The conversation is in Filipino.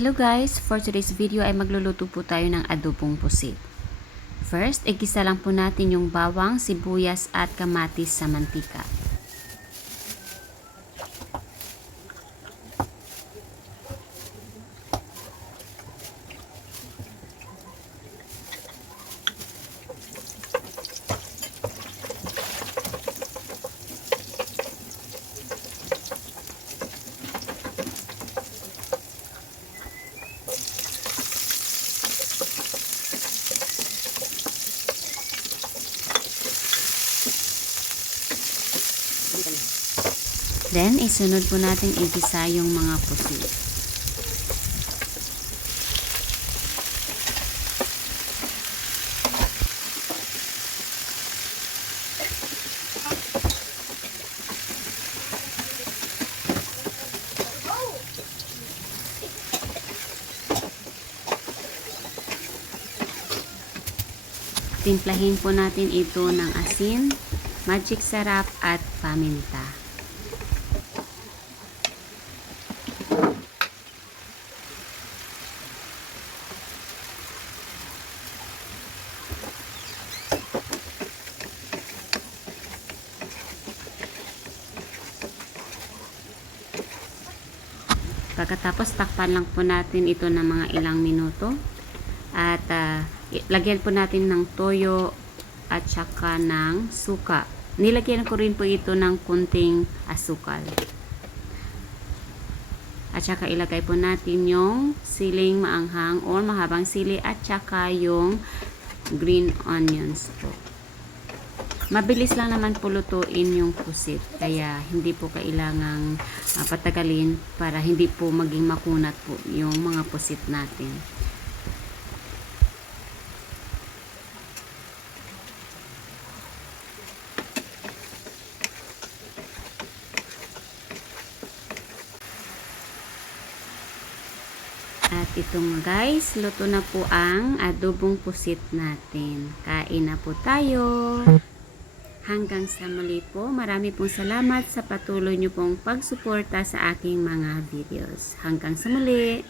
Hello guys! For today's video ay magluluto po tayo ng adobong pusit. First, igisa lang po natin yung bawang, sibuyas at kamatis sa mantika. Then, isunod po natin igisa yung mga pusit. Timplahin po natin ito ng asin, magic sarap at paminta. Pagkatapos takpan lang po natin ito ng mga ilang minuto at lagyan po natin ng toyo at saka ng suka. Nilagyan ko rin po ito ng kunting asukal. At saka ilagay po natin yung siling maanghang o mahabang sili at saka yung green onions po. Mabilis lang naman po lutuin yung pusit, kaya hindi po kailangang patagalin para hindi po maging makunat po yung mga pusit natin. At ito nga guys, luto na po ang adobong pusit natin. Kain na po tayo! Hanggang sa muli po, marami pong salamat sa patuloy niyo pong pagsuporta sa aking mga videos. Hanggang sa muli!